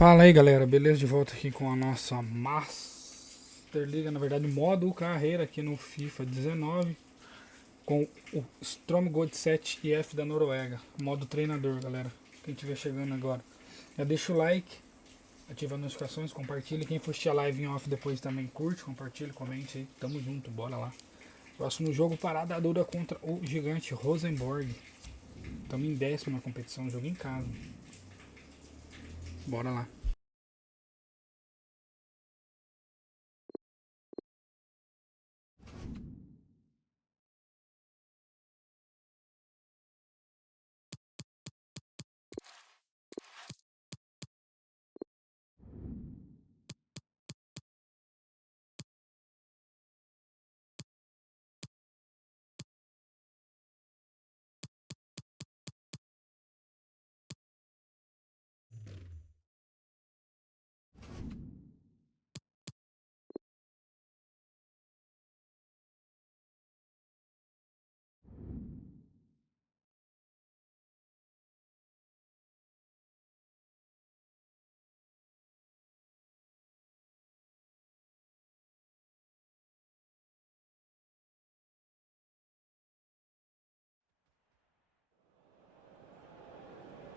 Fala aí galera, beleza? De volta aqui com a nossa Master Liga, na verdade modo Carreira aqui no FIFA 19 com o Stromsgodset IF da Noruega, modo treinador galera. Quem estiver chegando agora, já deixa o like, ativa as notificações, compartilha. Quem for assistir a live em off depois também curte, compartilha, comente aí, tamo junto, bora lá. Próximo jogo, parada dura contra o gigante Rosenborg. Estamos em 10º na competição, jogo em casa. Bora lá.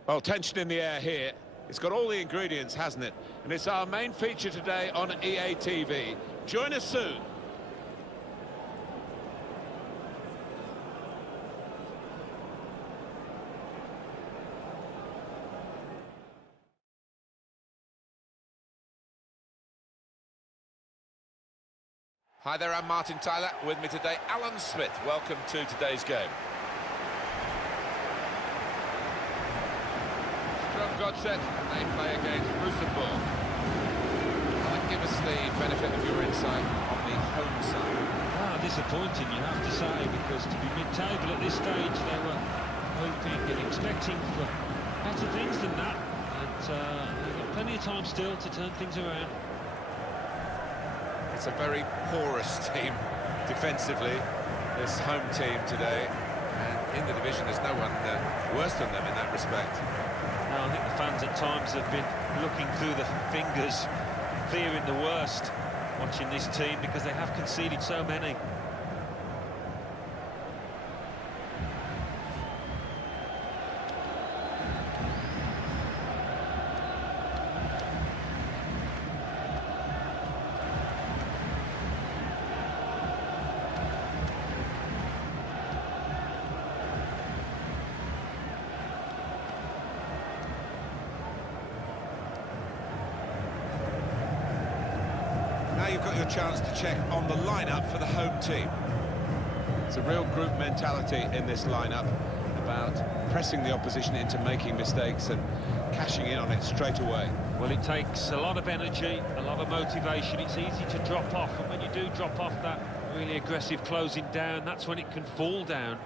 Well, tension in the air here. It's got all the ingredients, hasn't it? And it's our main feature today on EA TV. Join us soon. Hi there, I'm Martin Tyler. With me today, Alan Smith. Welcome to today's game. Stromsgodset, and they play against Rosenborg. Give us the benefit of your insight on the home side. Disappointing, you have to say, because to be mid-table at this stage, they were hoping and expecting for better things than that. And they've got plenty of time still to turn things around. It's a very porous team defensively, this home team today. And in the division, there's no one worse than them in that respect. No, I think the fans at times have been looking through the fingers, fearing the worst, watching this team because they have conceded so many. Now you've got your chance to check on the lineup for the home team. It's a real group mentality in this lineup about pressing the opposition into making mistakes and cashing in on it straight away. Well, it takes a lot of energy, a lot of motivation. It's easy to drop off, and when you do drop off that really aggressive closing down, that's when it can fall down.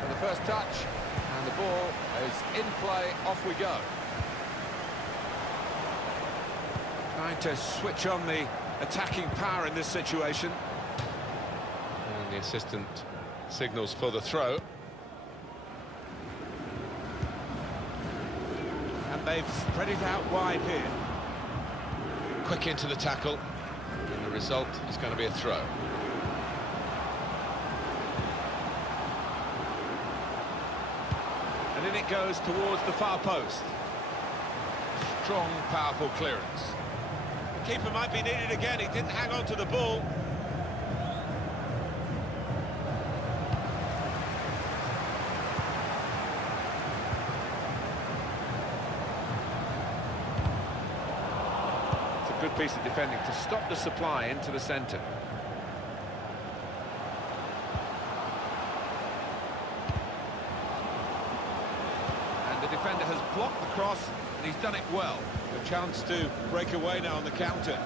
For the first touch. And the ball is in play, off we go. Trying to switch on the attacking power in this situation. And the assistant signals for the throw. And they've spread it out wide here. Quick into the tackle. And the result is going to be a throw. And in it goes towards the far post. Strong, powerful clearance. The keeper might be needed again. He didn't hang on to the ball. It's a good piece of defending to stop the supply into the centre. The defender has blocked the cross, and he's done it well. A chance to break away now on the counter.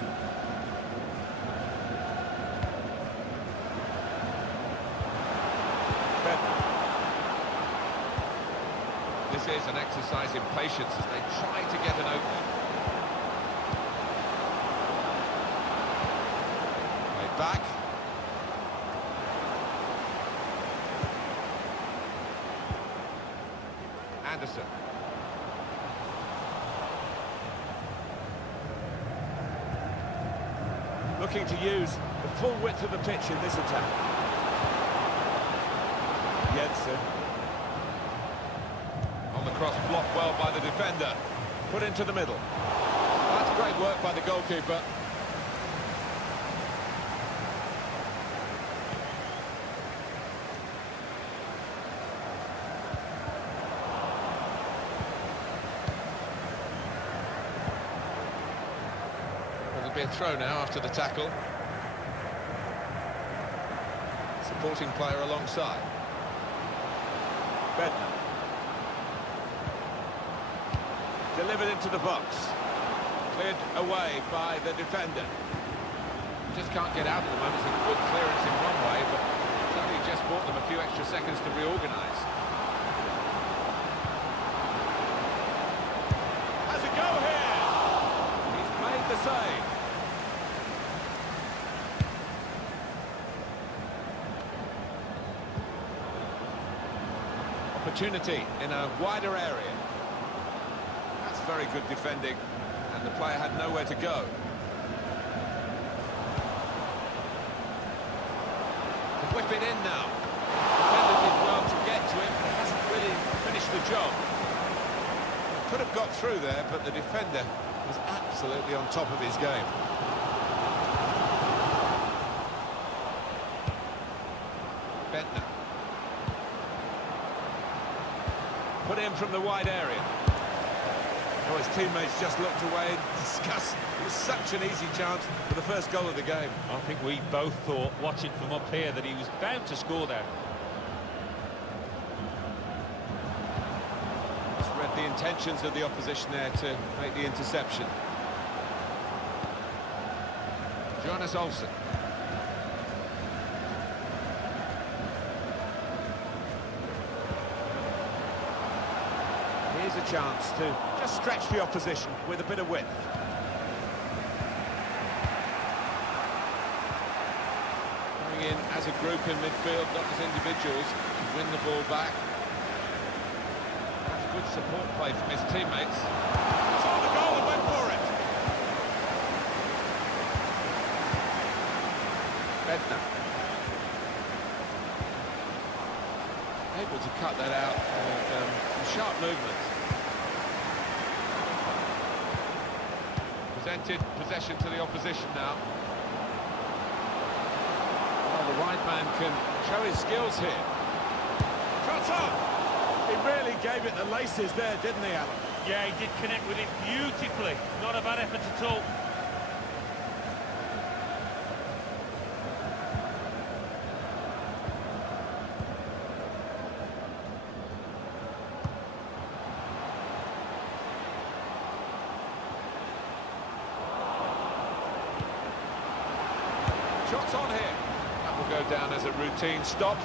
This is an exercise in patience as they try to get an opening. Played back. Anderson. Looking to use the full width of the pitch in this attack. Jensen. On the cross, blocked well by the defender. Put into the middle. That's great work by the goalkeeper. It'll be a throw now after the tackle. Supporting player alongside. Bednar. Delivered into the box. Cleared away by the defender. Just can't get out at the moment. It's a good clearance in one way, but certainly just bought them a few extra seconds to reorganise. Has a go here! He's made the save. Opportunity in a wider area. That's very good defending, and the player had nowhere to go. To whip it in now. The defender did well to get to it, but hasn't really finished the job. Could have got through there, but the defender was absolutely on top of his game. Bednar. Put in from the wide area. Oh, his teammates just looked away in disgust. It was such an easy chance for the first goal of the game. I think we both thought, watching from up here, that he was bound to score there. Just read the intentions of the opposition there to make the interception. Jonas Olsen. Here's a chance to just stretch the opposition with a bit of width. Going in as a group in midfield, not as individuals, to win the ball back. That's good support play from his teammates. Saw the goal and went for it. Bednar. Able to cut that out with some sharp movement. Presented possession to the opposition now. Well, the right man can show his skills here. Shot on! He really gave it the laces there, didn't he, Alan? Yeah, he did connect with it beautifully. Not a bad effort at all. Shots on here. That will go down as a routine stop.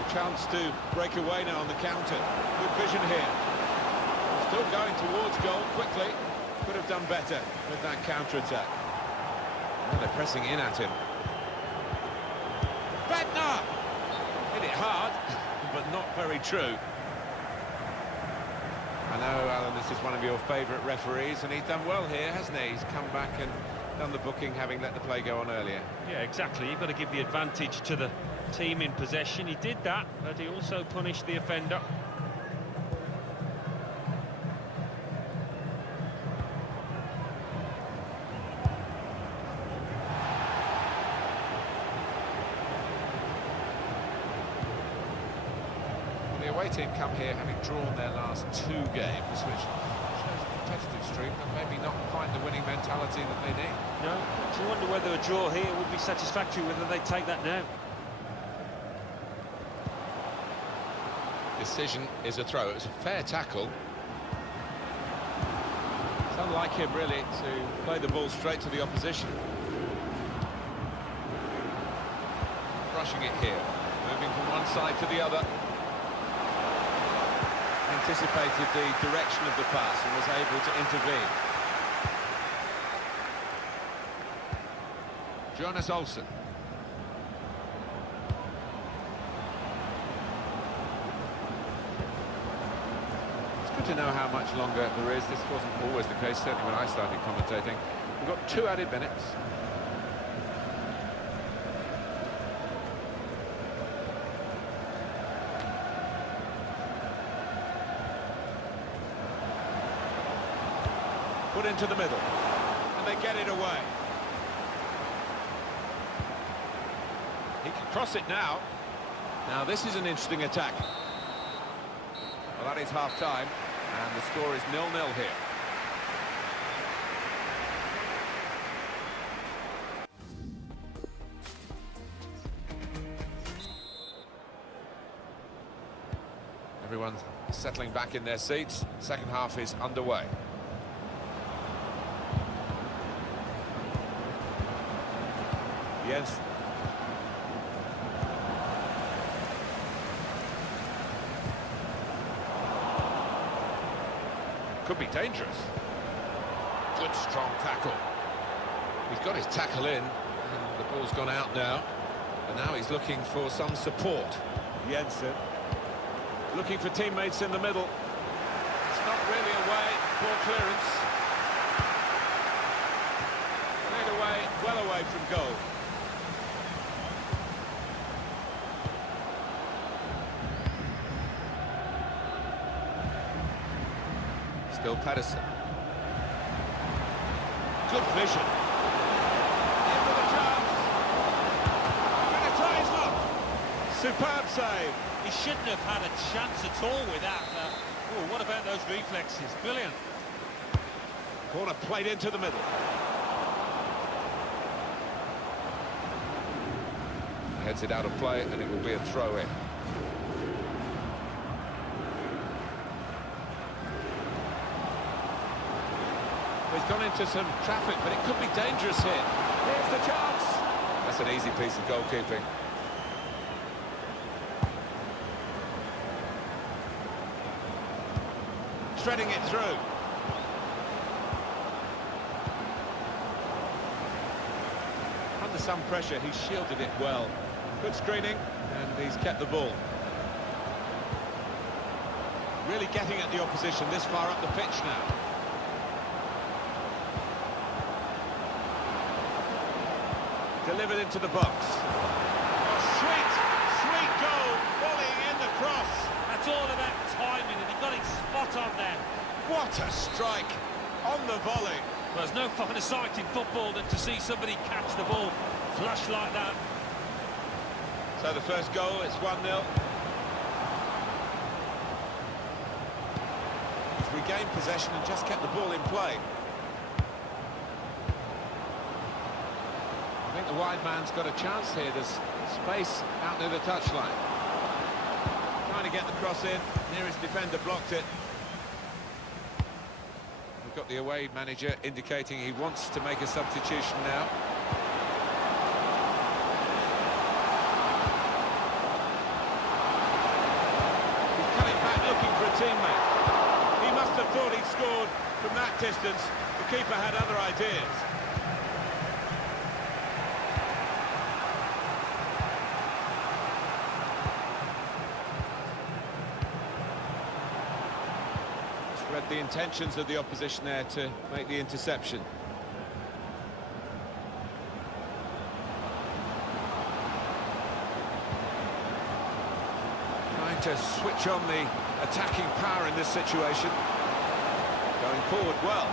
A chance to break away now on the counter. Good vision here. Still going towards goal quickly. Could have done better with that counter-attack. Now they're pressing in at him. Bednar! Hit it hard, but not very true. I know, Alan, this is one of your favourite referees, and he's done well here, hasn't he? He's come back and done the booking, having let the play go on earlier. Yeah, exactly. You've got to give the advantage to the team in possession. He did that, but he also punished the offender. The away team come here having drawn their last 2 games, which shows a competitive streak, but maybe not quite the winning mentality that they need. No, do you wonder whether a draw here would be satisfactory, whether they take that now? Decision is a throw. It was a fair tackle. It's unlike him, really, to play the ball straight to the opposition. Rushing it here, moving from one side to the other. Anticipated the direction of the pass and was able to intervene. Jonas Olsen. It's good to know how much longer there is. This wasn't always the case, certainly when I started commentating. We've got 2 added minutes. Put into the middle, and they get it away. He can cross it now. Now this is an interesting attack. Well, that is half-time, and the score is 0-0 here. Everyone's settling back in their seats. Second half is underway. Yes. Could be dangerous. Good strong tackle. He's got his tackle in, and the ball's gone out now. And now he's looking for some support. Jensen. Looking for teammates in the middle. It's not really away. Poor clearance. Played away, well away from goal. Still Pedersen. Good vision. In with a chance. Gonna try his luck. Superb save. He shouldn't have had a chance at all with that. Oh, what about those reflexes? Brilliant. Corner played into the middle. Heads it out of play, and it will be a throw-in. He's gone into some traffic, but it could be dangerous here. Here's the chance. That's an easy piece of goalkeeping. Threading it through. Under some pressure, he shielded it well. Good screening, and he's kept the ball. Really getting at the opposition this far up the pitch now. Delivered into the box. Oh, sweet goal, volleying in the cross. That's all about timing, and he got it spot on there. What a strike on the volley. Well, there's no finer sight in football than to see somebody catch the ball flush like that. So the first goal, it's 1-0. He's regained possession and just kept the ball in play. I think the wide man's got a chance here. There's space out near the touchline. Trying to get the cross in. Nearest defender blocked it. We've got the away manager indicating he wants to make a substitution now. He's cutting back looking for a teammate. He must have thought he'd scored from that distance. The keeper had other ideas. Read the intentions of the opposition there to make the interception. Trying to switch on the attacking power in this situation. Going forward well.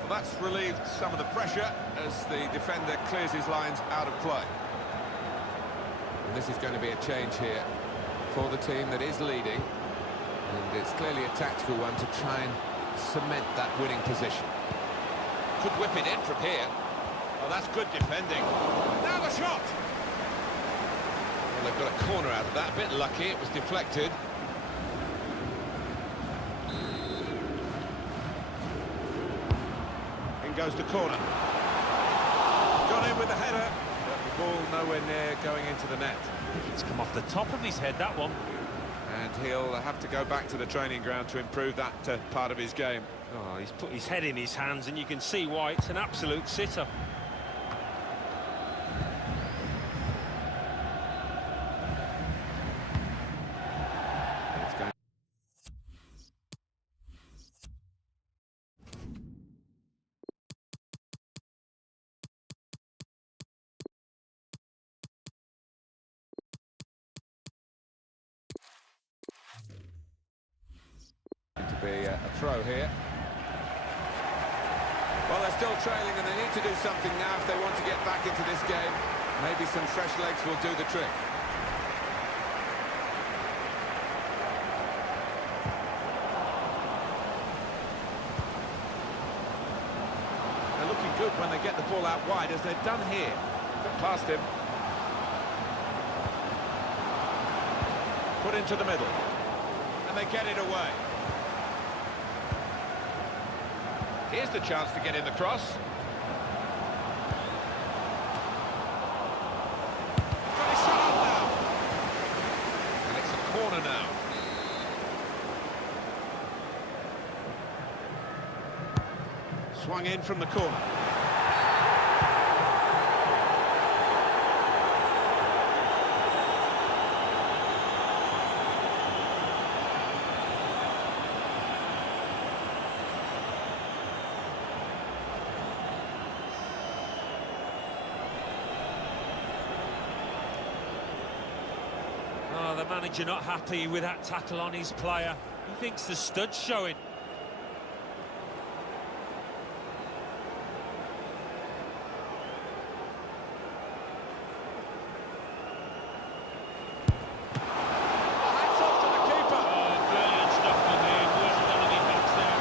Well, that's relieved some of the pressure as the defender clears his lines out of play. And this is going to be a change here for the team that is leading, and it's clearly a tactical one to try and cement that winning position. Could whip it in from here. Oh, that's good defending. Now the shot! Well, they've got a corner out of that. A bit lucky, it was deflected. In goes the corner. Got in with the header, but the ball nowhere near going into the net. It's come off the top of his head, that one. And he'll have to go back to the training ground to improve that part of his game. Oh, he's put his head in his hands, and you can see why. It's an absolute sitter. To be a throw here. Well, they're still trailing and they need to do something now if they want to get back into this game. Maybe some fresh legs will do the trick. They're looking good when they get the ball out wide, as they've done here. Got past him. Put into the middle. And they get it away. Here's the chance to get in the cross. Got his shot off now. And it's a corner now. Swung in from the corner. Oh, the manager not happy with that tackle on his player. He thinks the stud's showing. Hats off to the keeper. Oh, brilliant stuff from him. Wasn't going to be backs there.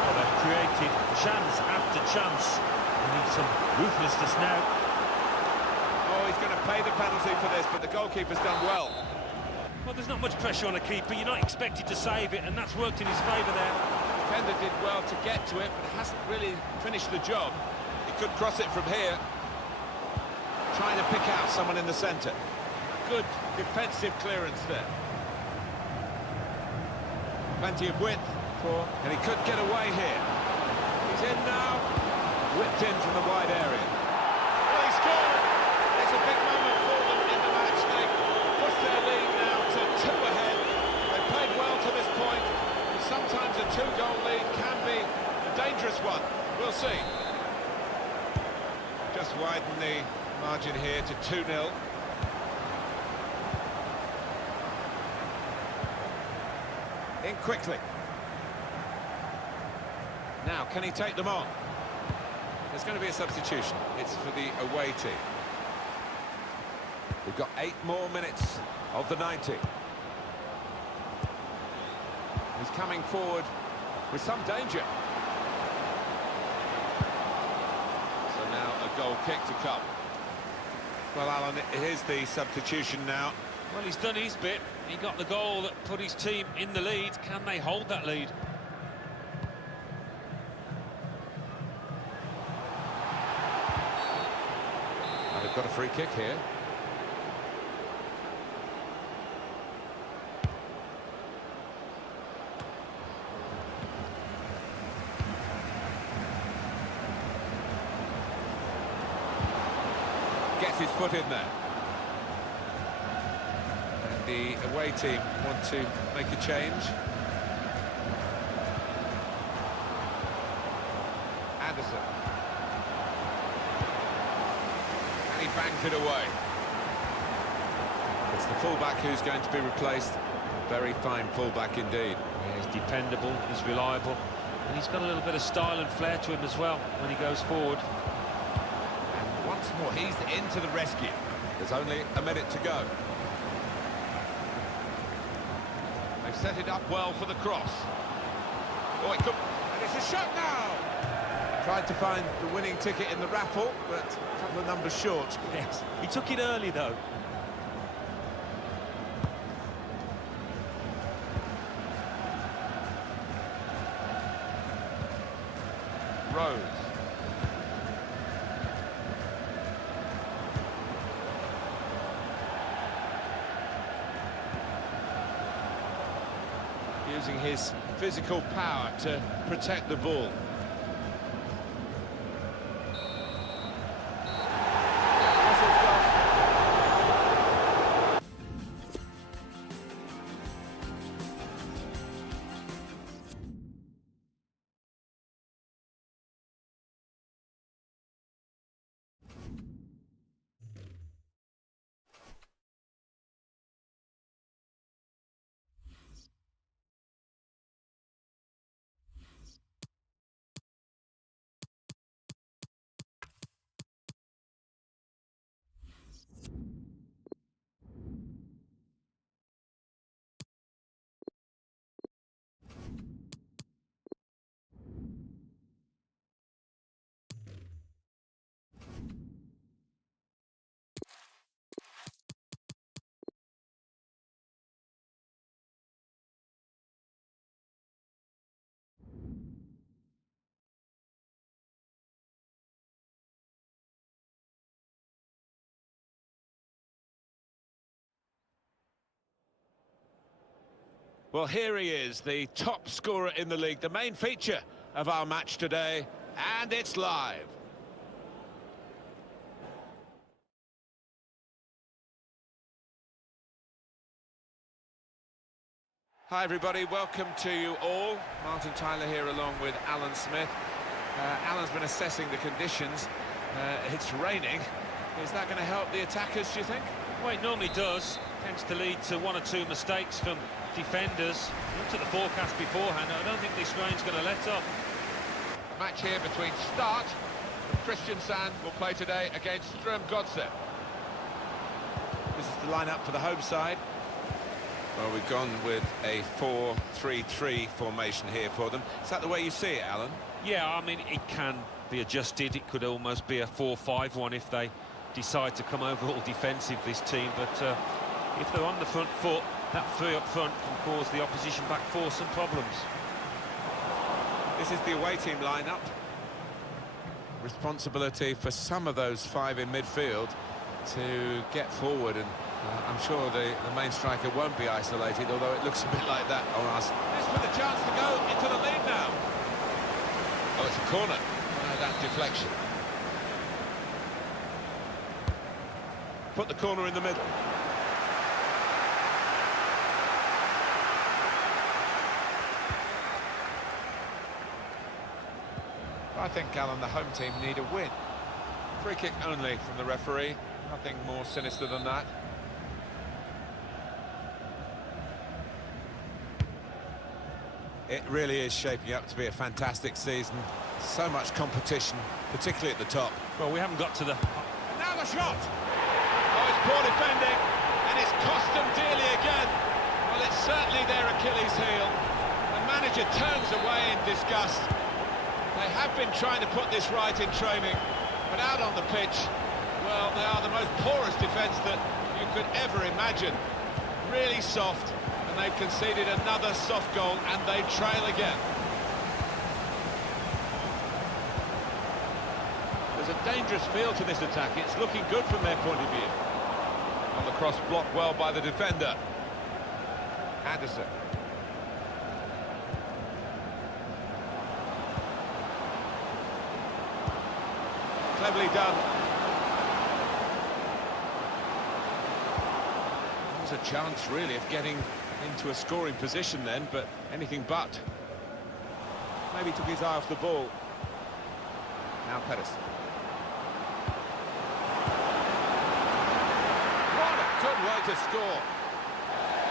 Well, they've created chance after chance. They need some ruthlessness now. Oh, he's going to pay the penalty for this, but the goalkeeper's done well. Well, there's not much pressure on a keeper. You're not expected to save it, and that's worked in his favour there. The defender did well to get to it, but hasn't really finished the job. He could cross it from here. Trying to pick out someone in the centre. Good defensive clearance there. Plenty of width for... And he could get away here. He's in now. Whipped in from the wide area. Well, he scored! It's a big moment for them in the match. They push their lead now to 2 ahead. They've played well to this point. And sometimes a 2-goal lead can be a dangerous one. We'll see. Just widen the margin here to 2-0. In quickly. Now, can he take them on? There's going to be a substitution. It's for the away team. We've got 8 more minutes of the 90. He's coming forward with some danger. So now a goal kick to come. Well, Alan, here's the substitution now. Well, he's done his bit. He got the goal that put his team in the lead. Can they hold that lead? And they've got a free kick here. Gets his foot in there. And the away team want to make a change. Anderson. And he bangs it away. It's the fullback who's going to be replaced. Very fine fullback indeed. Yeah, he's dependable, he's reliable, and he's got a little bit of style and flair to him as well when he goes forward. Once more, he's into the rescue. There's only a minute to go. They've set it up well for the cross. Oh, it could... And it's a shot now! Tried to find the winning ticket in the raffle, but a couple of numbers short. Yes, he took it early, though. Rose. using his physical power to protect the ball. Well, here he is, the top scorer in the league, the main feature of our match today, and it's live. Hi everybody, welcome to you all. Martin Tyler here along with Alan Smith. Alan's been assessing the conditions. It's raining. Is that going to help the attackers, do you think? Well, it normally does. Tends to lead to one or two mistakes from defenders. Looked at the forecast beforehand. I don't think this rain's going to let up. Match here between Start and Christian Sand will play today against Stromsgodset. This is the lineup for the home side. Well, we've gone with a 4-3-3 formation here for them. Is that the way you see it, Alan? Yeah, I mean, it can be adjusted. It could almost be a 4-5-1 if they decide to come over all defensive, this team. But if they're on the front foot, that three up front can cause the opposition back four some problems. This is the away team lineup. Responsibility for some of those five in midfield to get forward, and I'm sure the main striker won't be isolated, although it looks a bit like that on us. This with a chance to go into the lead now. Oh, it's a corner. That deflection. Put the corner in the middle. I think, Alan, the home team need a win. Free kick only from the referee. Nothing more sinister than that. It really is shaping up to be a fantastic season. So much competition, particularly at the top. Well, we haven't got to the... And now the shot! Oh, it's poor defending, and it's cost them dearly again. Well, it's certainly their Achilles heel. The manager turns away in disgust. They have been trying to put this right in training, but out on the pitch, well, they are the most porous defence that you could ever imagine. Really soft, and they've conceded another soft goal, and they trail again. There's a dangerous feel to this attack. It's looking good from their point of view. On the cross, blocked well by the defender. Anderson. Cleverly done. There's a chance, really, of getting into a scoring position then, but anything but. Maybe took his eye off the ball. Now Pedersen. What a good way to score.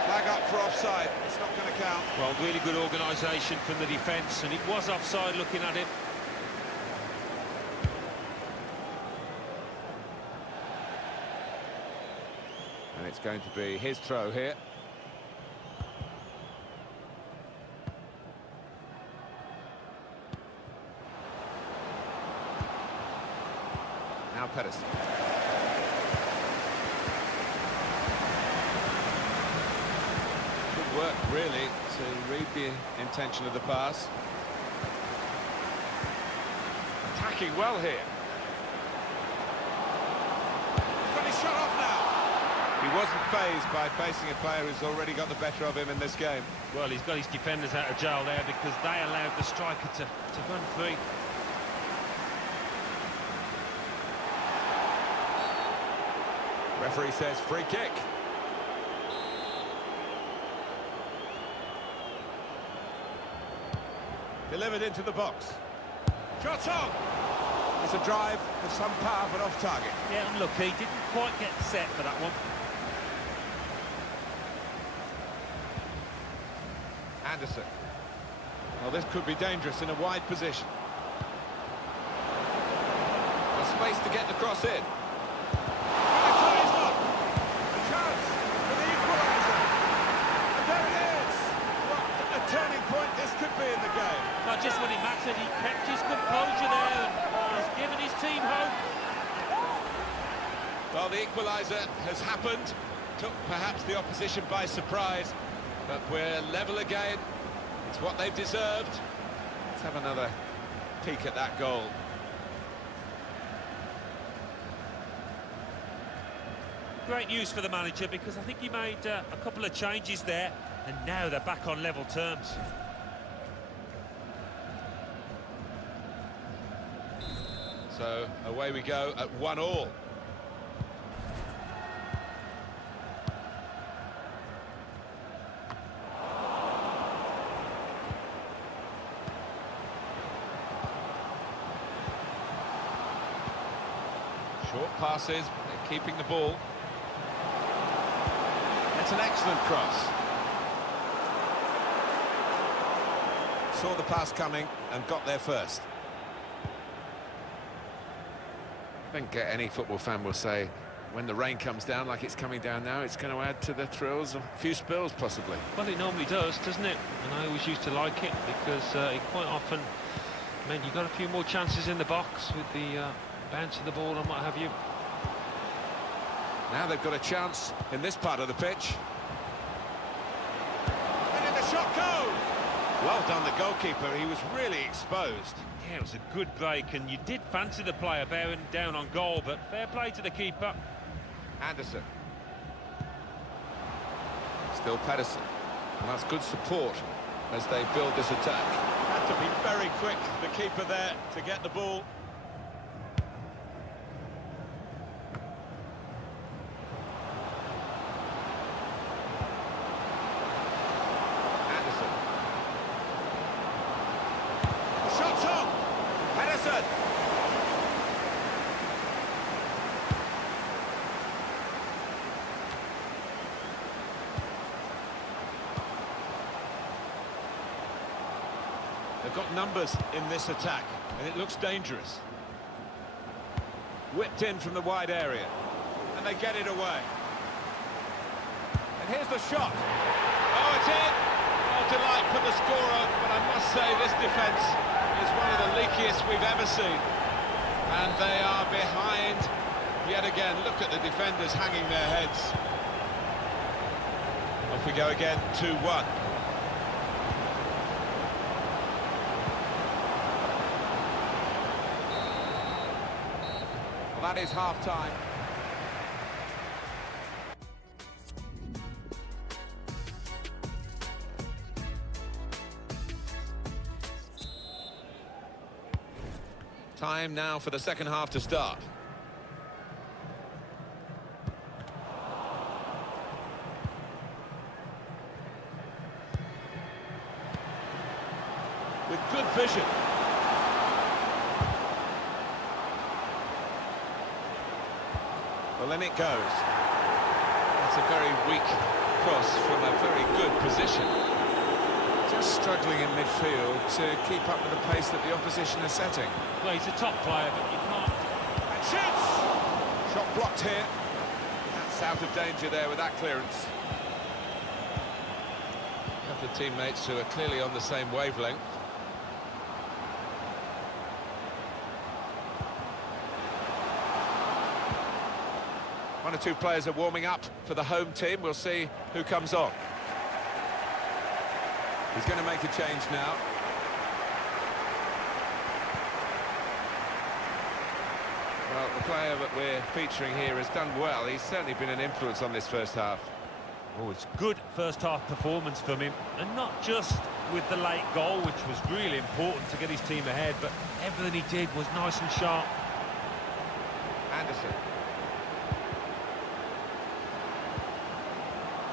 Flag up for offside. It's not going to count. Well, really good organisation from the defence, and it was offside looking at it. And it's going to be his throw here. Now Pedersen. Good work, really, to read the intention of the pass. Attacking well here. He's got his shot off now. He wasn't fazed by facing a player who's already got the better of him in this game. Well, he's got his defenders out of jail there because they allowed the striker to run free. Referee says free kick. Delivered into the box. Shot on! It's a drive with some power but off target. Yeah, unlucky. Didn't quite get set for that one. Anderson. Well, this could be dangerous in a wide position. A space to get the cross in. And it ties up. A chance for the equaliser. And there it is. What a turning point this could be in the game. Not just when it mattered, he kept his composure there and he's given his team hope. Well, the equaliser has happened. Took perhaps the opposition by surprise. But we're level again. It's what they've deserved. Let's have another peek at that goal. Great news for the manager because I think he made a couple of changes there and now they're back on level terms. So away we go at 1-1. Short passes, keeping the ball. It's an excellent cross. Saw the pass coming and got there first. I think any football fan will say when the rain comes down like it's coming down now, it's going to add to the thrills, a few spills possibly. Well, it normally does, doesn't it? And I always used to like it because it quite often meant you got a few more chances in the box with the bounce of the ball and what have you. Now they've got a chance in this part of the pitch. And in the shot go! Well done, the goalkeeper. He was really exposed. Yeah, it was a good break, and you did fancy the player bearing down on goal, but fair play to the keeper. Anderson. Still Pedersen. And that's good support as they build this attack. Had to be very quick, the keeper there, to get the ball. Anderson. Shots on! Pedersen! They've got numbers in this attack, and it looks dangerous. Whipped in from the wide area, and they get it away. And here's the shot. Oh, it's in! Oh, delight for the scorer, but I must say this defence is one of the leakiest we've ever seen. And they are behind yet again. Look at the defenders hanging their heads. Off we go again, 2-1. That is half-time. Time now for the second half to start. With good vision. Well, in it goes. That's a very weak cross from a very good position. Just struggling in midfield to keep up with the pace that the opposition are setting. Well, he's a top player, but you can't. And shoots! Shot blocked here. That's out of danger there with that clearance. A couple of teammates who are clearly on the same wavelength. One or two players are warming up for the home team. We'll see who comes on. He's going to make a change now. Well, The player that we're featuring here has done well. He's certainly been an influence on this first half. Oh, it's good first-half performance from him, and not just with the late goal, which was really important to get his team ahead, but everything he did was nice and sharp. Anderson.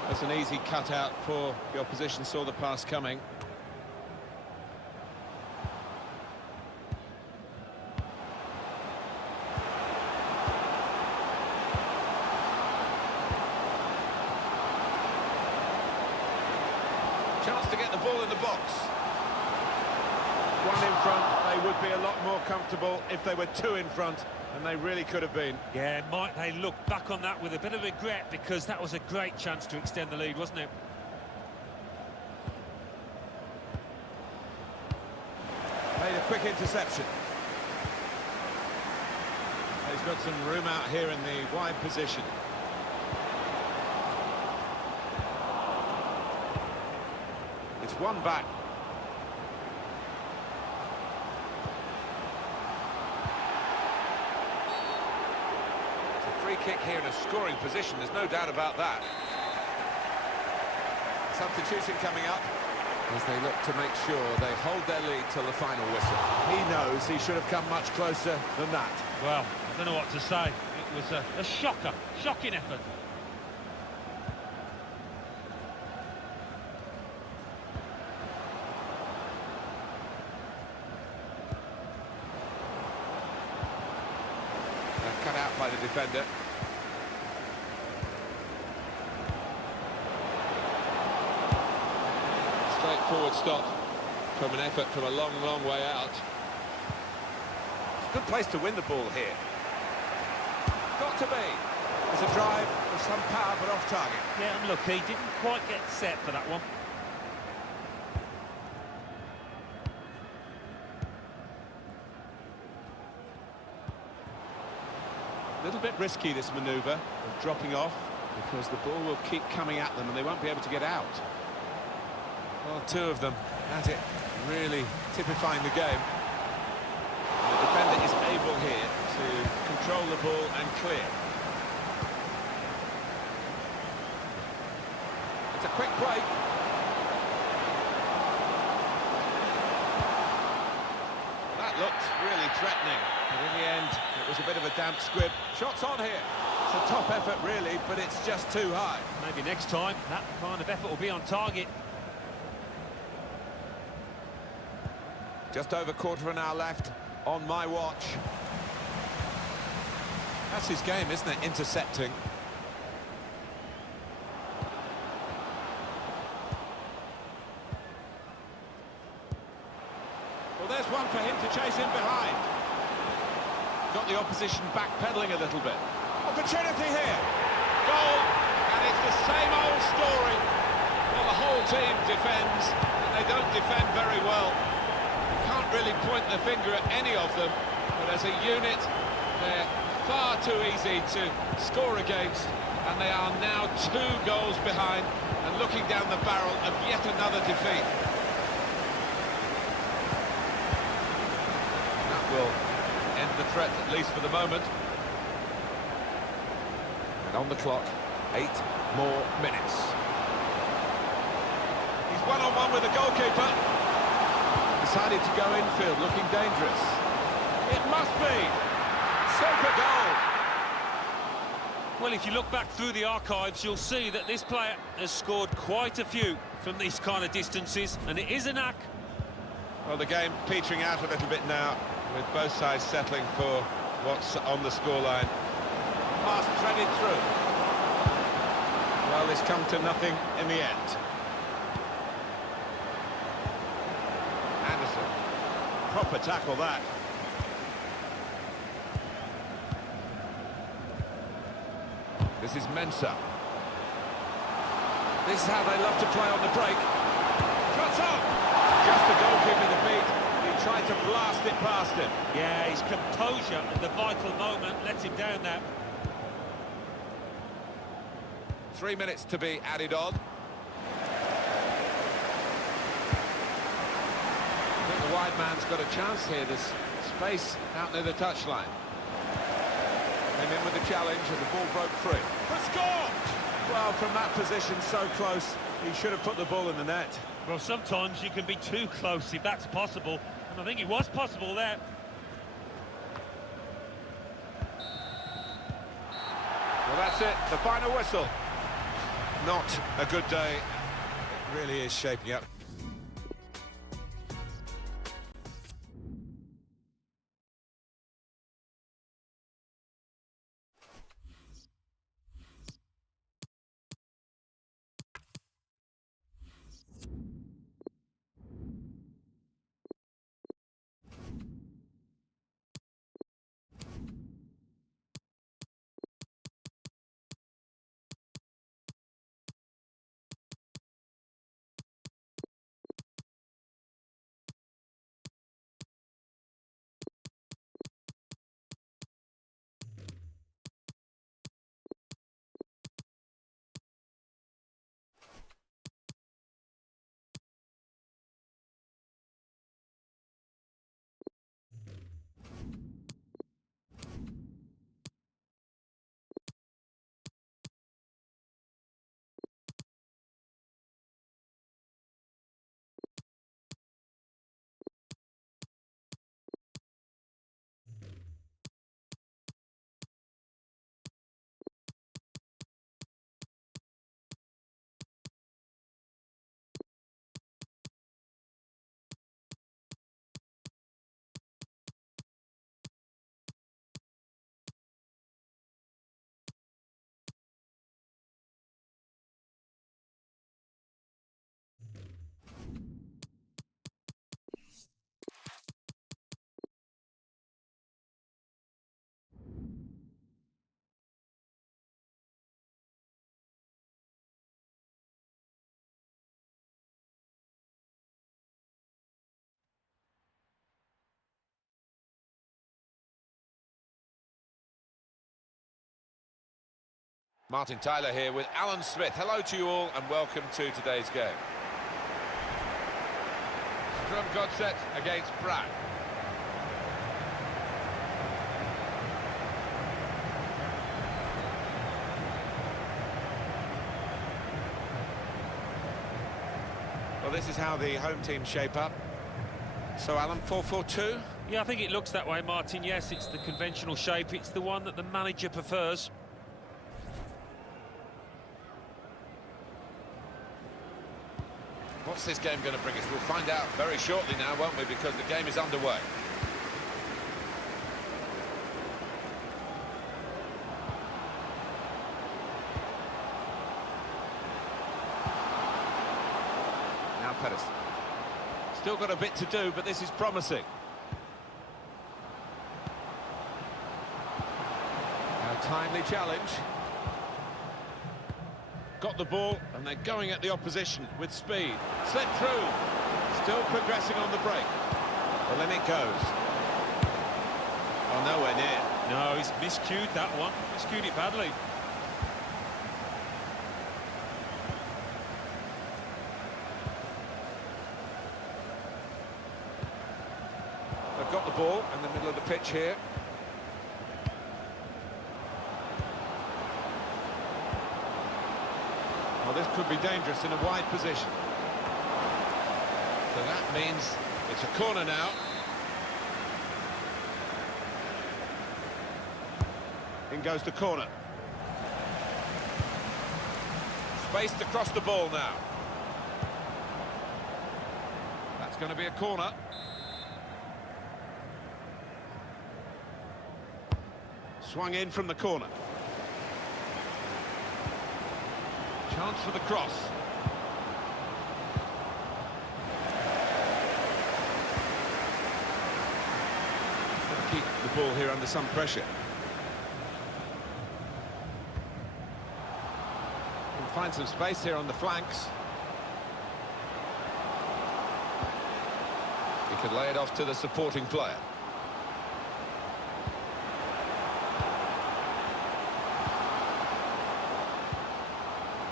That's an easy cutout for the opposition, saw the pass coming. Chance to get the ball in the box. One in front, they would be a lot more comfortable if they were two in front, and they really could have been. Yeah, might they look back on that with a bit of regret, because that was a great chance to extend the lead, wasn't it? Made a quick interception. He's got some room out here in the wide position. It's one back. It's a free kick here in a scoring position, there's no doubt about that. Substitution coming up as they look to make sure they hold their lead till the final whistle. He knows he should have come much closer than that. Well, I don't know what to say. It was a shocker, shocking effort. Cut out by the defender. Straightforward stop from an effort from a long, long way out. Good place to win the ball here. Got to be. There's a drive with some power but off target. Yeah, unlucky. Didn't quite get set for that one. A little bit risky, this manoeuvre of dropping off, because the ball will keep coming at them and they won't be able to get out. Well, two of them at it, really typifying the game. And the defender is able here to control the ball and clear. It's a quick break. That looked really threatening, but in the end it was a bit of a damp squib. Shots on here. It's a top effort really, but it's just too high. Maybe next time that kind of effort will be on target. Just over quarter of an hour left on my watch. That's his game, isn't it? Intercepting. Well, there's one for him to chase in behind. Got the opposition backpedaling a little bit. Opportunity here. Goal, and it's the same old story. Well, the whole team defends, and they don't defend very well. You can't really point the finger at any of them, but as a unit, they're far too easy to score against, and they are now 2 goals behind and looking down the barrel of yet another defeat. That will end the threat, at least for the moment. And on the clock, 8 more minutes. He's one-on-one with the goalkeeper. Decided to go infield, looking dangerous. It must be. Super goal. Well, if you look back through the archives, you'll see that this player has scored quite a few from these kind of distances, and it is a knack. Well, the game petering out a little bit now, with both sides settling for what's on the scoreline. Pass threaded through. Well, it's come to nothing in the end. Anderson. Proper tackle, that. This is Mensah. This is how they love to play on the break. Cuts up! Just the goalkeeper the beat. He tried to blast it past him. Yeah, his composure at the vital moment lets him down there. 3 minutes to be added on. I think the wide man's got a chance here. There's space out near the touchline. Came in with the challenge and the ball broke free. The score! Well, from that position, so close, he should have put the ball in the net. Well, sometimes you can be too close if that's possible, and I think it was possible there. Well, that's it, the final whistle. Not a good day. It really is shaping up. Martin Tyler here with Alan Smith. Hello to you all and welcome to today's game. Stromsgodset against Brad. Well, this is how the home team shape up. So, Alan, 4-4-2? Yeah, I think it looks that way, Martin. Yes, it's the conventional shape. It's the one that the manager prefers. What's this game going to bring us? We'll find out very shortly now, won't we? Because the game is underway. Now Pettis. Still got a bit to do, but this is promising. Now timely challenge. Got the ball, and they're going at the opposition with speed. Slip through. Still progressing on the break. Well, then it goes. Oh, nowhere near. No, he's miscued that one. Miscued it badly. They've got the ball in the middle of the pitch here. Well, this could be dangerous in a wide position. So that means it's a corner now. In goes the corner. Spaced across the ball now. That's going to be a corner. Swung in from the corner. Chance for the cross. Got to keep the ball here under some pressure. Can find some space here on the flanks. He could lay it off to the supporting player.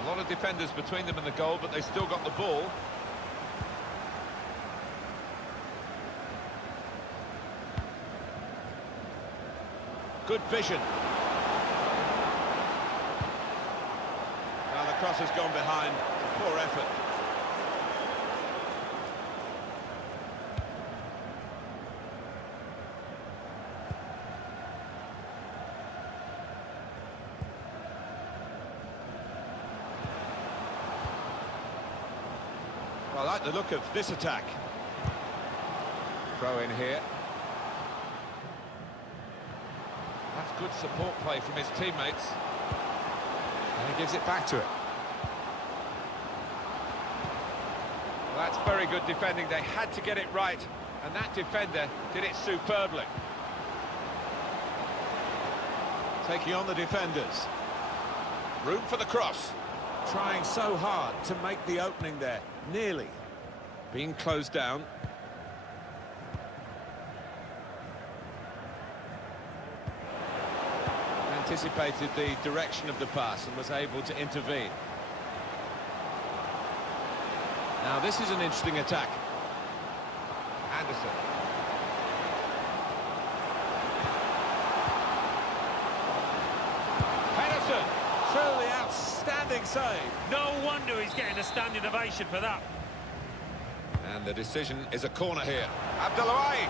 A lot of defenders between them and the goal, but they still got the ball. Good vision. cross has gone behind. Poor effort. Well, I like the look of this attack. Throw in here. That's good support play from his teammates. And he gives it back to it. Well, that's very good defending. They had to get it right, and that defender did it superbly. Taking on the defenders. Room for the cross. Trying so hard to make the opening there. Nearly being closed down. Anticipated the direction of the pass and was able to intervene. Now this is an interesting attack. Anderson. Pedersen. Truly outstanding save. No wonder he's getting a standing ovation for that. And the decision is a corner here. Abdellaoui.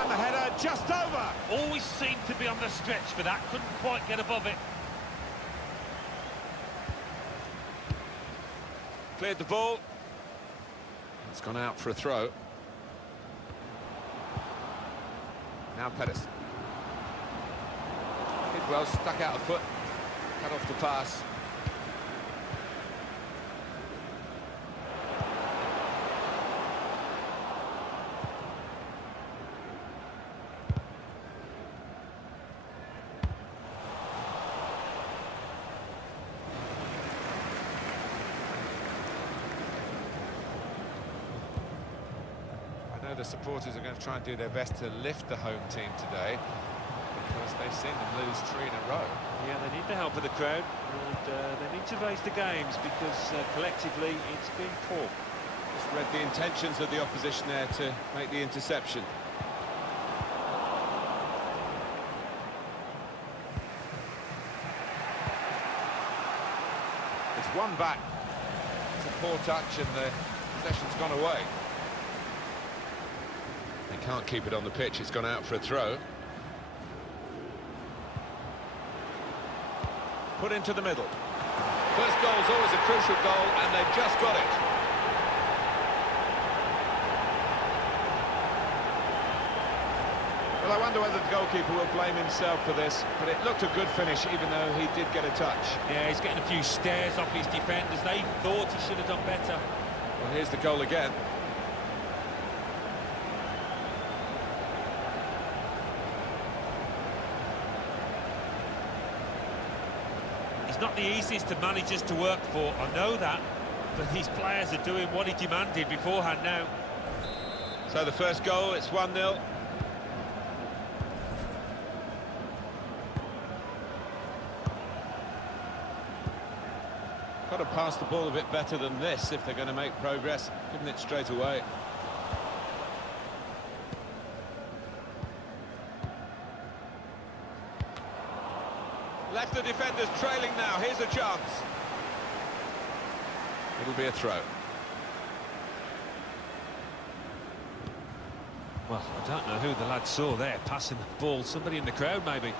And the header just over. Always seemed to be on the stretch for that. Couldn't quite get above it. Cleared the ball. It's gone out for a throw. Now Pedersen. Did well, stuck out a foot. Cut off the pass. The supporters are going to try and do their best to lift the home team today because they've seen them lose 3 in a row. Yeah, they need the help of the crowd, and they need to raise the games because collectively it's been poor. Just read the intentions of the opposition there to make the interception. It's one back. It's a poor touch and the possession's gone away. They can't keep it on the pitch, it's gone out for a throw. Put into the middle. First goal is always a crucial goal, and they've just got it. Well, I wonder whether the goalkeeper will blame himself for this, but it looked a good finish, even though he did get a touch. Yeah, he's getting a few stares off his defenders. They thought he should have done better. Well, here's the goal again. Not the easiest of managers to work for, I know that, but these players are doing what he demanded beforehand now. So the first goal, it's 1-0. Got to pass the ball a bit better than this if they're going to make progress, giving it straight away. Left the defenders trailing now. Here's a chance. It'll be a throw. Well, I don't know who the lad saw there passing the ball. Somebody in the crowd, maybe.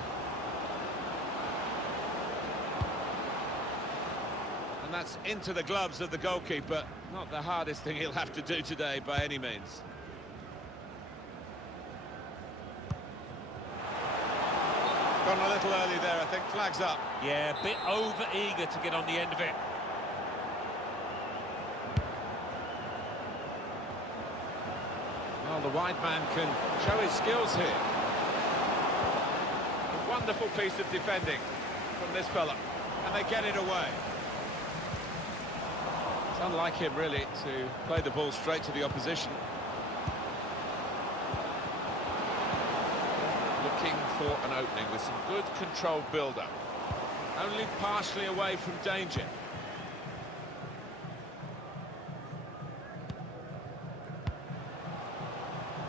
And that's into the gloves of the goalkeeper. Not the hardest thing he'll have to do today by any means. Gone a little early there, I think. Flags up. Yeah, a bit over-eager to get on the end of it. Well, the wide man can show his skills here. A wonderful piece of defending from this fella. And they get it away. It's unlike him, really, to play the ball straight to the opposition. Looking for an opening with some good controlled build-up. Only partially away from danger.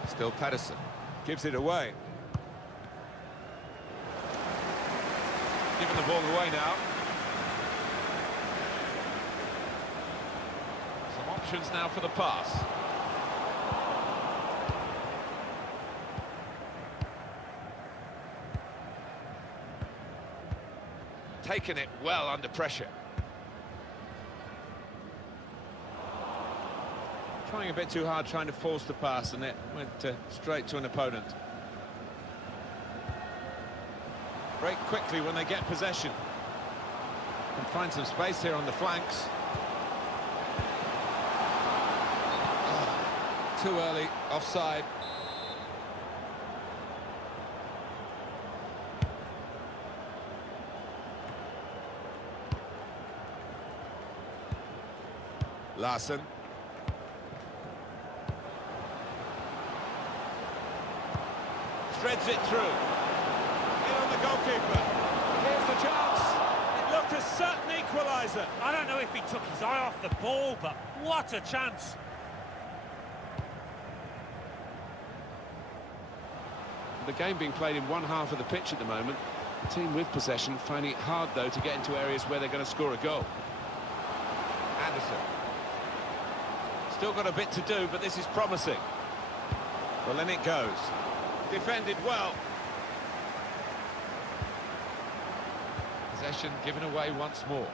Still Pedersen. Gives it away. Giving the ball away now. options now for the pass. Taking it well under pressure. Trying a bit too hard, trying to force the pass, and it went straight to an opponent. Break quickly when they get possession. And find some space here on the flanks. Oh, too early, offside. Larson. Threads it through. In on the goalkeeper. Here's the chance. It looked a certain equaliser. I don't know if he took his eye off the ball, but what a chance. The game being played in one half of the pitch at the moment. The team with possession finding it hard, though, to get into areas where they're going to score a goal. Anderson. Still got a bit to do, but this is promising. Well, in it goes. Defended well. Possession given away once more.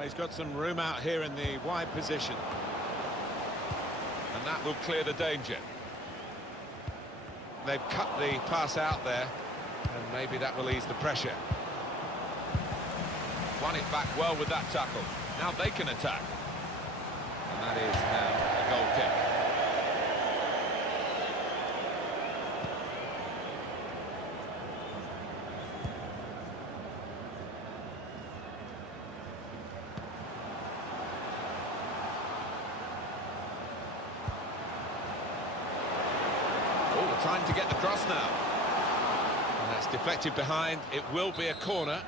He's got some room out here in the wide position. And that will clear the danger. They've cut the pass out there, and maybe that will ease the pressure. Won it back well with that tackle. Now they can attack. And that is now a goal kick. Oh, the time to get the cross now. And that's deflected behind. It will be a corner.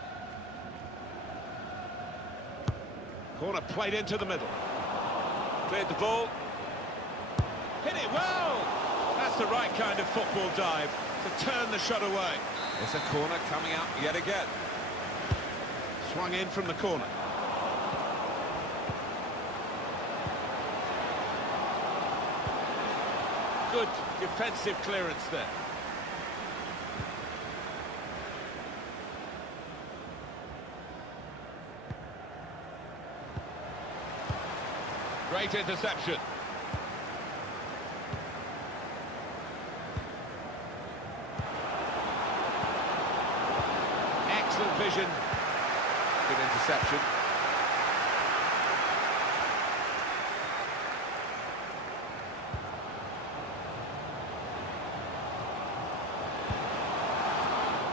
Corner played into the middle. Cleared the ball. Hit it well! That's the right kind of football dive to turn the shot away. It's a corner coming up yet again. Swung in from the corner. Good defensive clearance there. Great interception. Excellent vision. Good interception.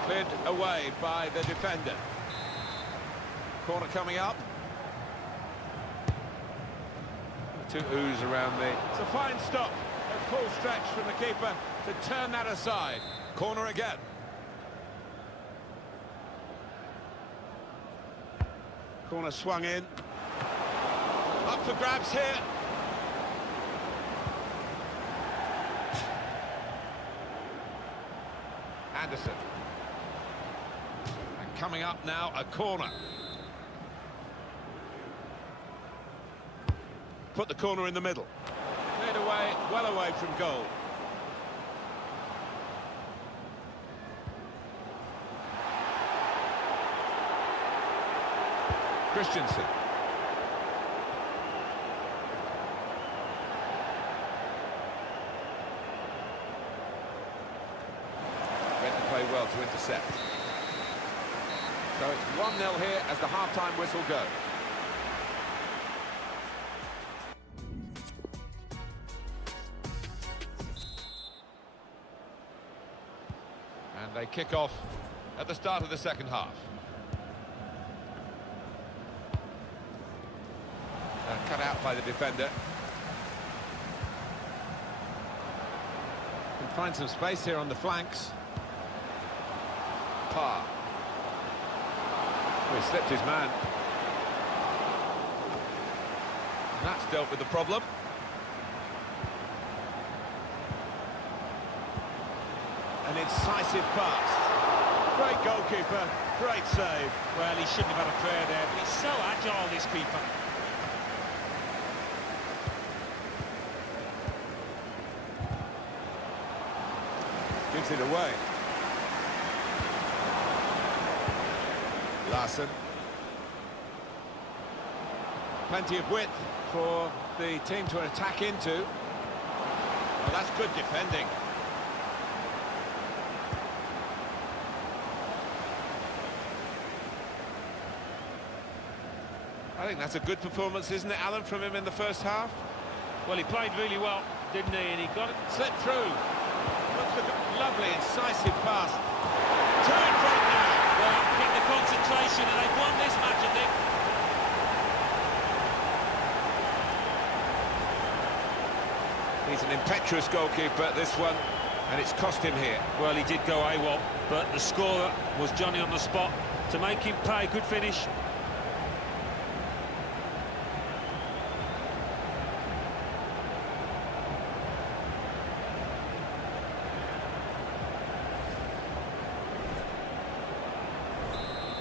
Cleared away by the defender. Corner coming up. Two oohs around the... It's a fine stop, a full stretch from the keeper to turn that aside. Corner again. Corner swung in. Up for grabs here. Anderson. And coming up now, a corner. Put the corner in the middle. Cleared away, well away from goal. Christensen. Read the play well to intercept. So it's 1-0 here as the half-time whistle goes. And they kick off at the start of the second half. Cut out by the defender. Can find some space here on the flanks. Parr. Oh, he slipped his man. And that's dealt with the problem. An incisive pass. Great goalkeeper, great save. Well, he shouldn't have had a prayer there, but he's so agile, this keeper. Gives it away. Larson. Plenty of width for the team to attack into. Well, that's good defending. I think that's a good performance, isn't it, Alan, from him in the first half? Well, he played really well, didn't he? And he got it. Slipped through. Looks like a lovely, incisive pass. Two in front now. Well, keep the concentration, and they've won this match, I think. He's an impetuous goalkeeper, this one, and it's cost him here. Well, he did go AWOL, but the scorer was Johnny on the spot to make him pay. Good finish.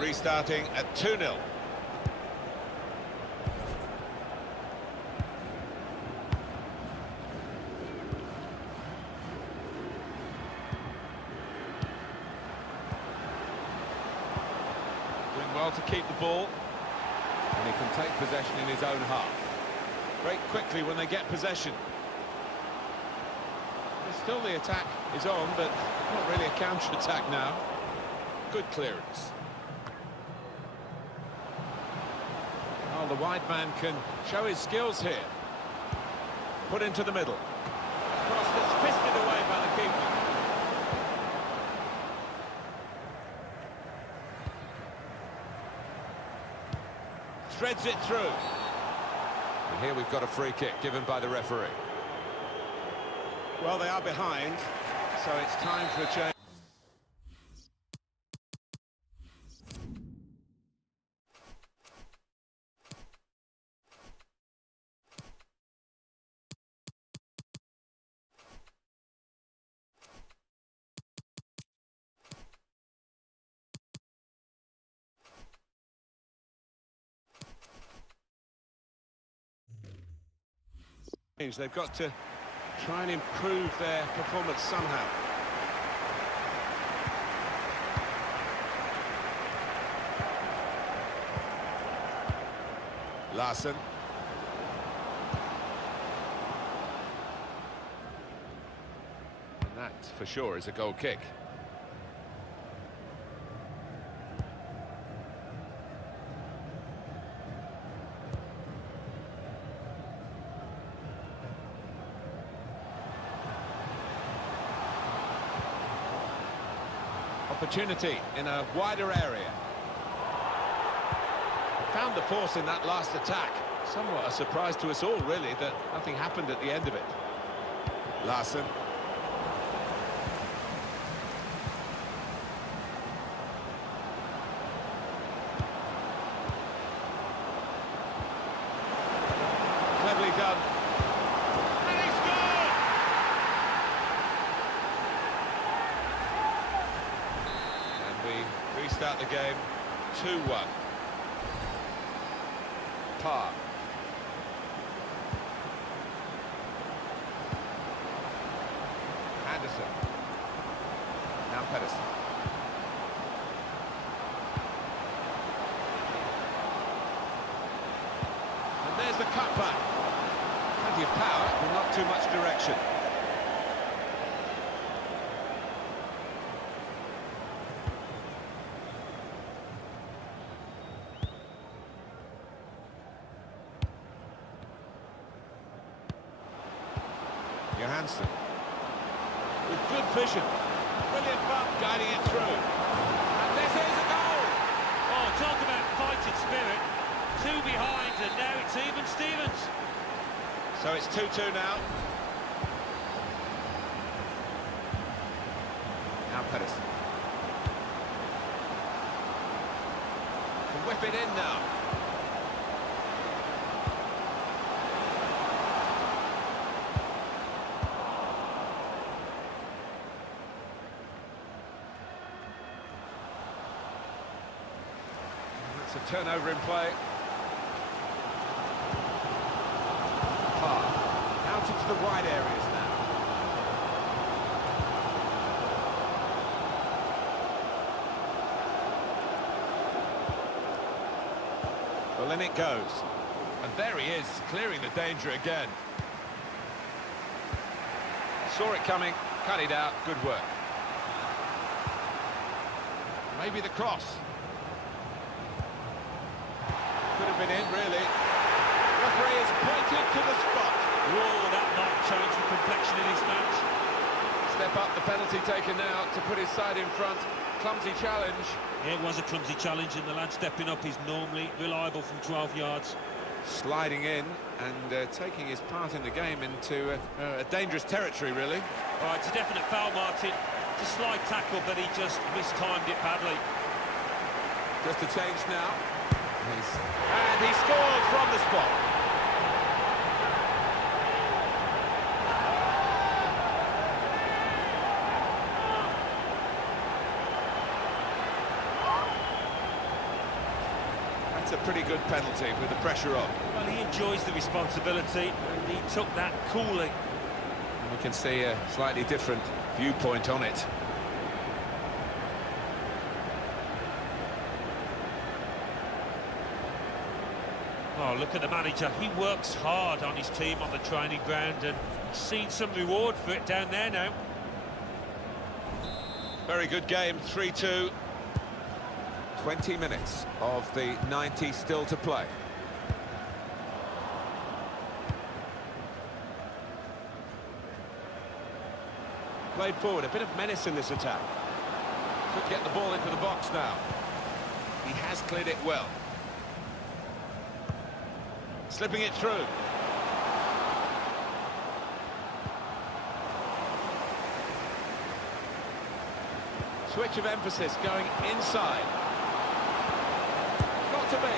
Restarting at 2-0. Doing well to keep the ball, and he can take possession in his own half. Break quickly when they get possession. Still the attack is on, but not really a counter-attack now. Good clearance. Oh, the wide man can show his skills here. Put into the middle. Cross that's fisted away by the keeper. Threads it through. And here we've got a free kick given by the referee. Well, they are behind, so it's time for a change. They've got to try and improve their performance somehow. Larson. And that, for sure, is a goal kick. Opportunity in a wider area. Found the force in that last attack. Somewhat a surprise to us all, really, that nothing happened at the end of it. Larson. Cleverly done. And he scored! And we restart the game 2-1. Par. Anderson. Now Pedersen. And there's the cutback. Plenty of power, but not too much direction. Johansson. With good vision. Brilliant bump guiding it through. And this is a goal! Oh, talk about fighting spirit. Two behind, and now it's even Stevens. So it's 2-2 now. Now Pedersen. Can whip it in now. It's a turnover in play. Out into the wide areas now. Well, in it goes. And there he is, clearing the danger again. Saw it coming, cut it out, good work. Maybe the cross. Could have been in, really. Referee has pointed to the spot. Oh, that might change the complexion of this match. Step up, the penalty taken now to put his side in front. Clumsy challenge. Yeah, it was a clumsy challenge, and the lad stepping up is normally reliable from 12 yards. Sliding in and taking his part in the game into a dangerous territory, really. All right, it's a definite foul, Martin. It's a slide tackle, but he just mistimed it badly. Just a change now. And he scores from the spot. That's a pretty good penalty with the pressure on. Well, he enjoys the responsibility, and he took that coolly. And we can see a slightly different viewpoint on it. Oh, look at the manager. He works hard on his team on the training ground, and he's seen some reward for it down there now. Very good game, 3-2. 20 minutes of the 90 still to play. Played forward, a bit of menace in this attack. Could get the ball into the box now. He has cleared it well. Slipping it through. Switch of emphasis going inside. Got to be.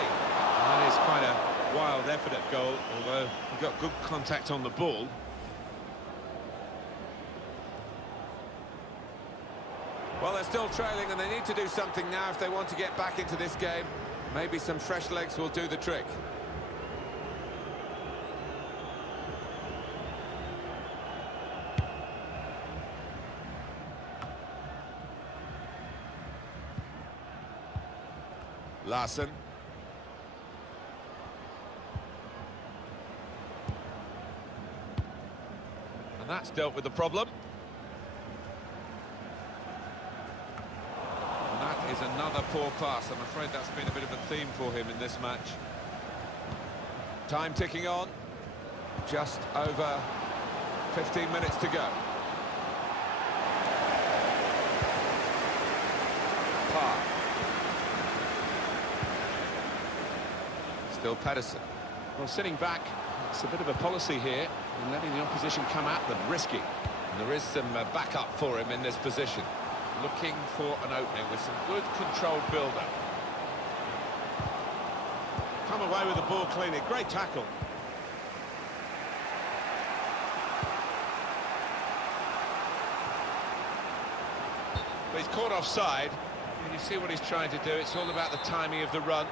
That is quite a wild effort at goal, although he got good contact on the ball. Well, they're still trailing and they need to do something now if they want to get back into this game. Maybe some fresh legs will do the trick. Larson. And that's dealt with the problem. And that is another poor pass. I'm afraid that's been a bit of a theme for him in this match. Time ticking on. Just over 15 minutes to go. Parr. Still Pedersen. Well, sitting back, it's a bit of a policy here, and letting the opposition come at them, risky. And there is some backup for him in this position. Looking for an opening with some good controlled build-up. Come away with the ball cleanly. Great tackle. But he's caught offside. And you see what he's trying to do. It's all about the timing of the run.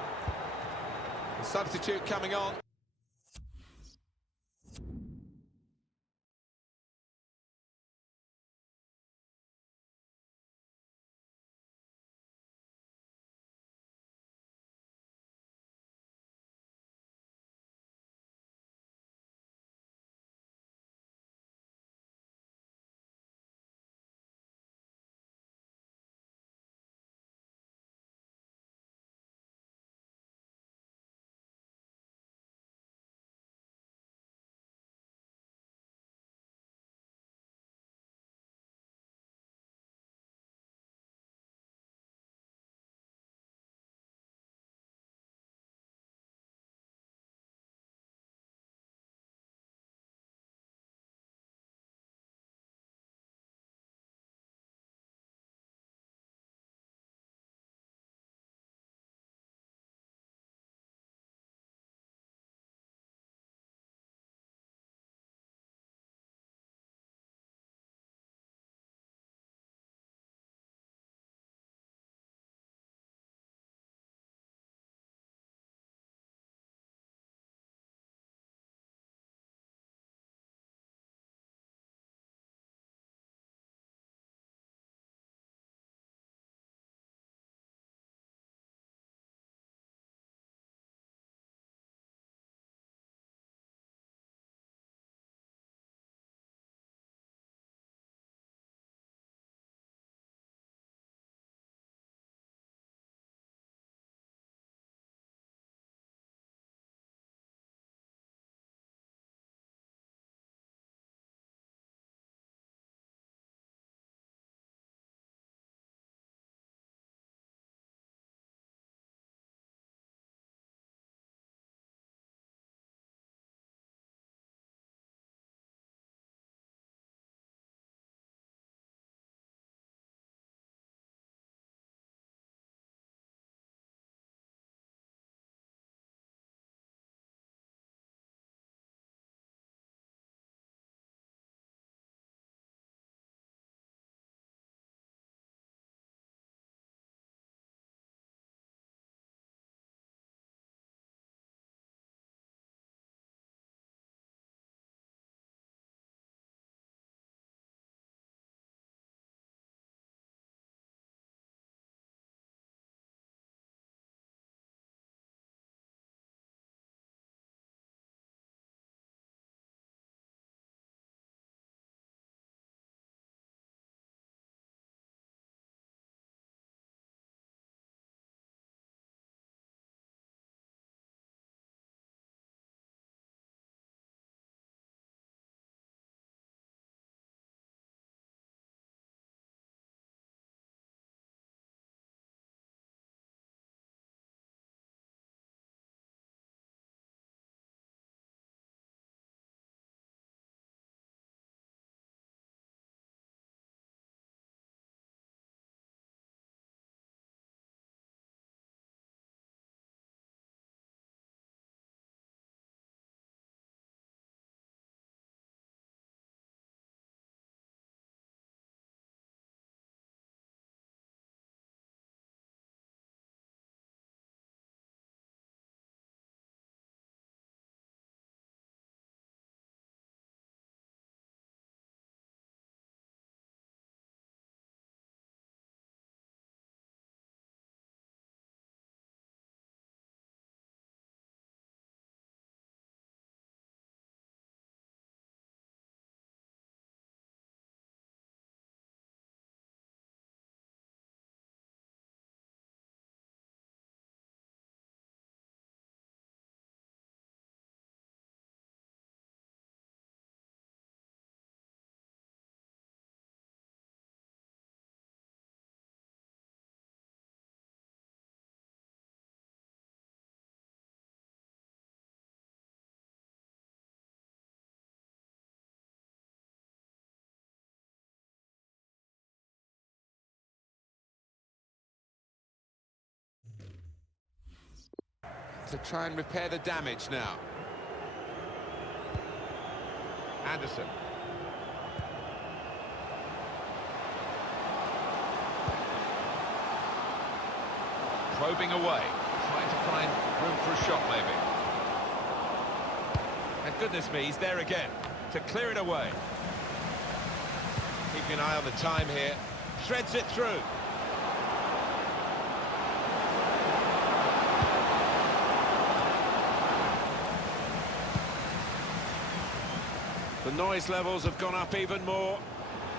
The substitute coming on. to try and repair the damage now. Anderson. Probing away, trying to find room for a shot maybe. And goodness me, he's there again to clear it away. Keeping an eye on the time here, threads it through. The noise levels have gone up even more,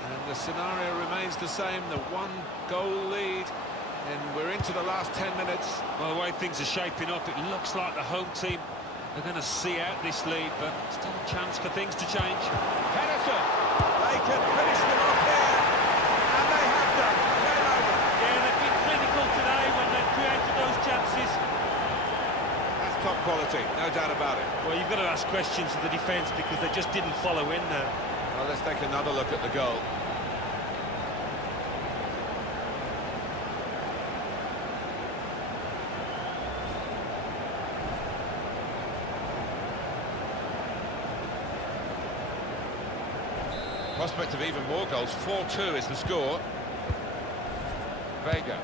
and the scenario remains the same, the one-goal lead, and we're into the last 10 minutes. Well, the way things are shaping up, it looks like the home team are going to see out this lead, but still a chance for things to change. Henderson, they can finish them off here, and they have done. Game over. Yeah, they've been clinical today when they've created those chances. That's top quality, no doubt about it. Well, you've got to ask questions of the defence because they just didn't follow in there. Well, let's take another look at the goal. Prospect of even more goals. 4-2 is the score. Vega.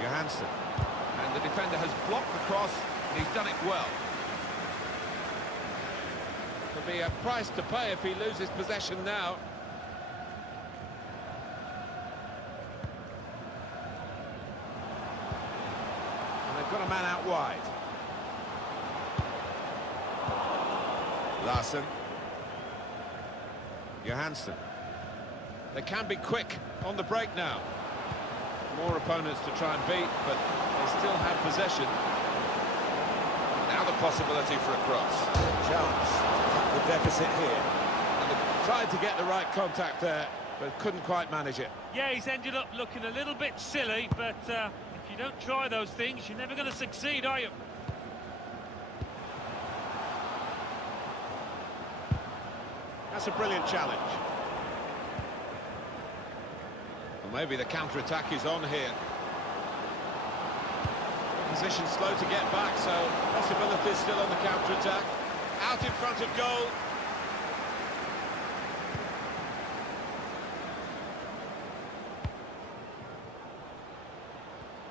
Johansson. And the defender has blocked the cross, and he's done it well. Could be a price to pay if he loses possession now. And they've got a man out wide. Larson. Johansson. They can be quick on the break now. More opponents to try and beat, but they still have possession. Now the possibility for a cross. Chance to cut the deficit here. And they tried to get the right contact there, but couldn't quite manage it. Yeah, he's ended up looking a little bit silly, but if you don't try those things, you're never going to succeed, are you? That's a brilliant challenge. Maybe the counter-attack is on here. Position slow to get back, so possibilities still on the counter-attack. Out in front of goal.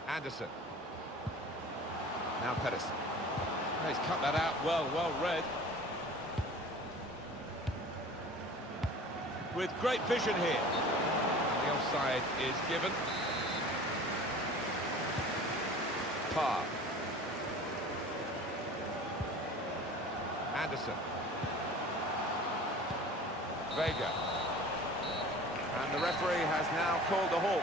Anderson. Now Pettis. Oh, he's cut that out well read. With great vision here. The offside is given. Parr. Anderson. Vega. And the referee has now called a halt.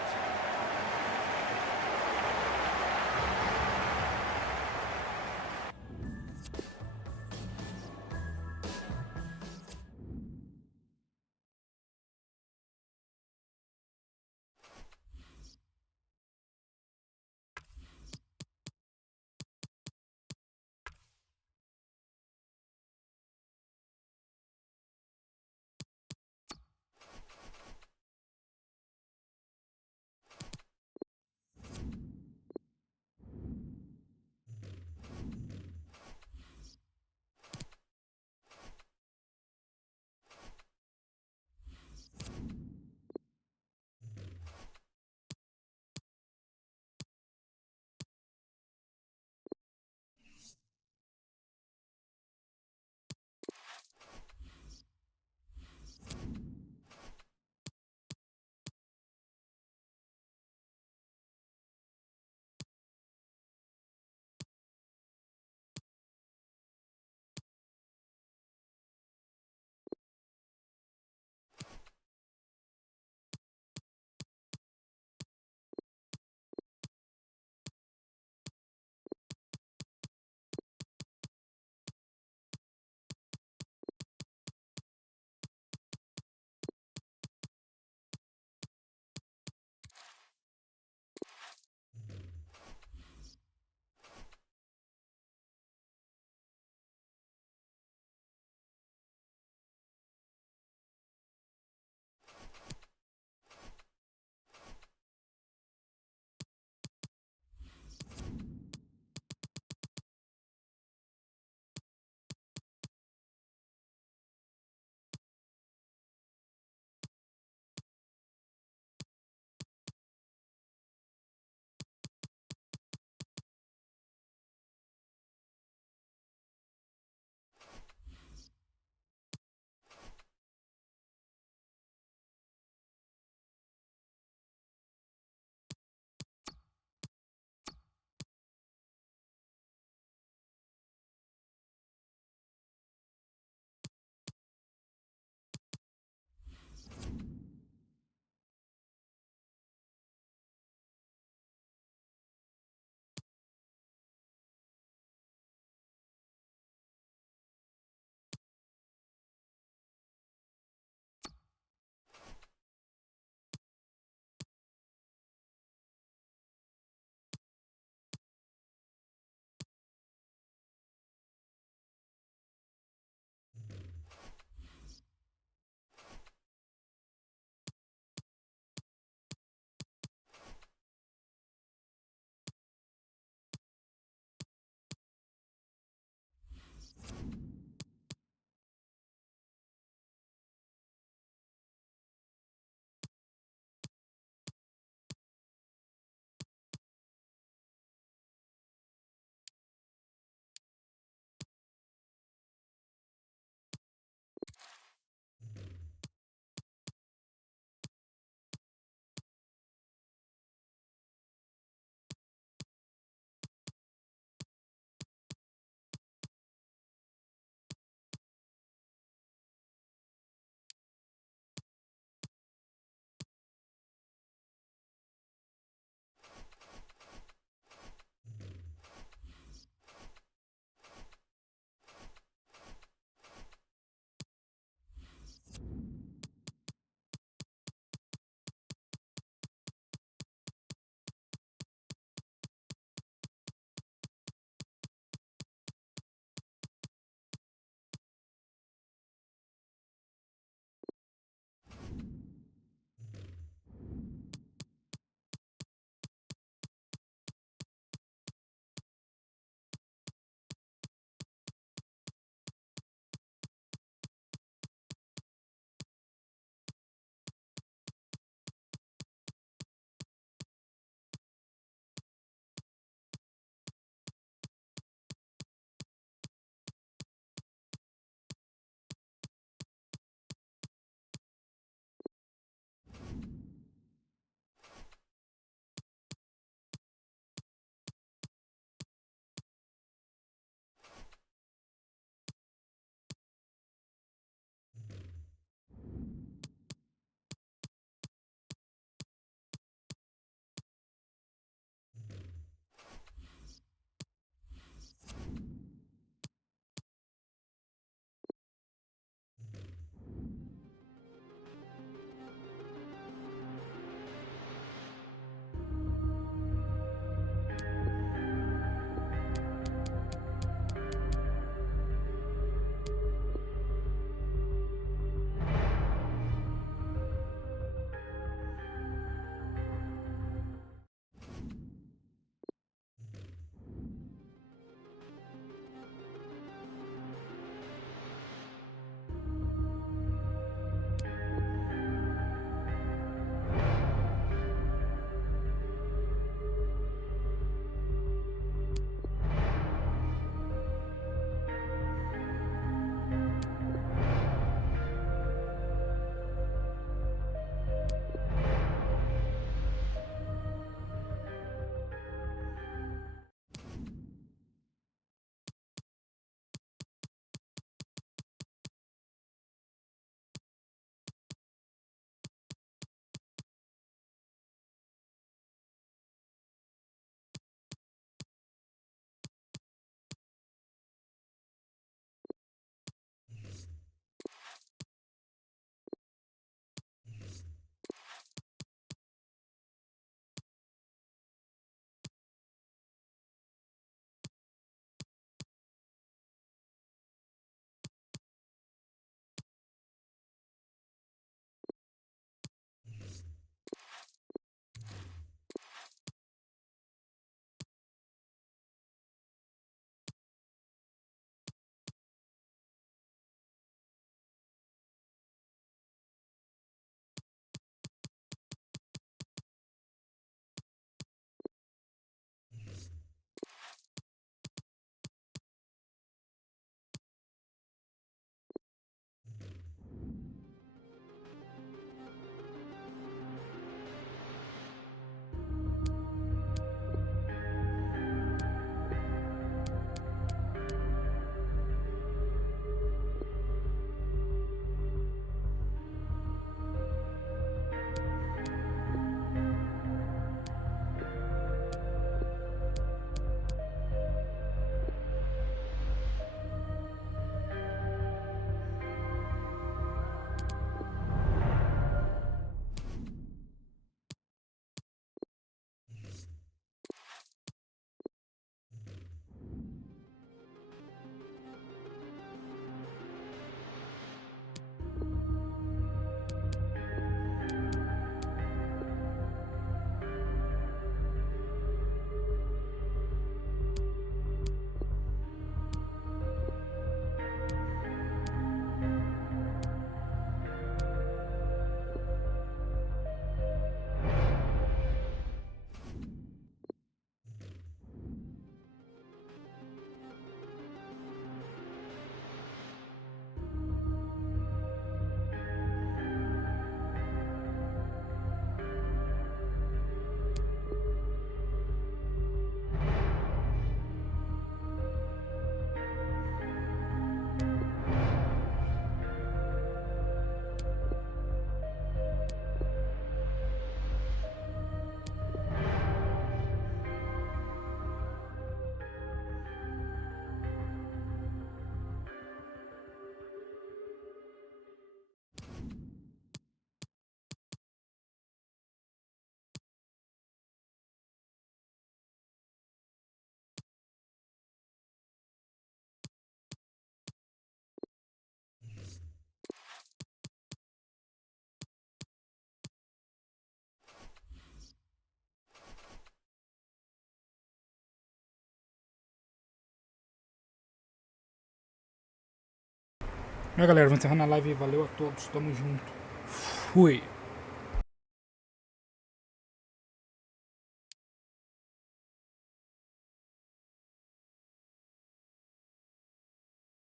Galera, vou encerrando a live. Valeu a todos. Tamo junto. Fui.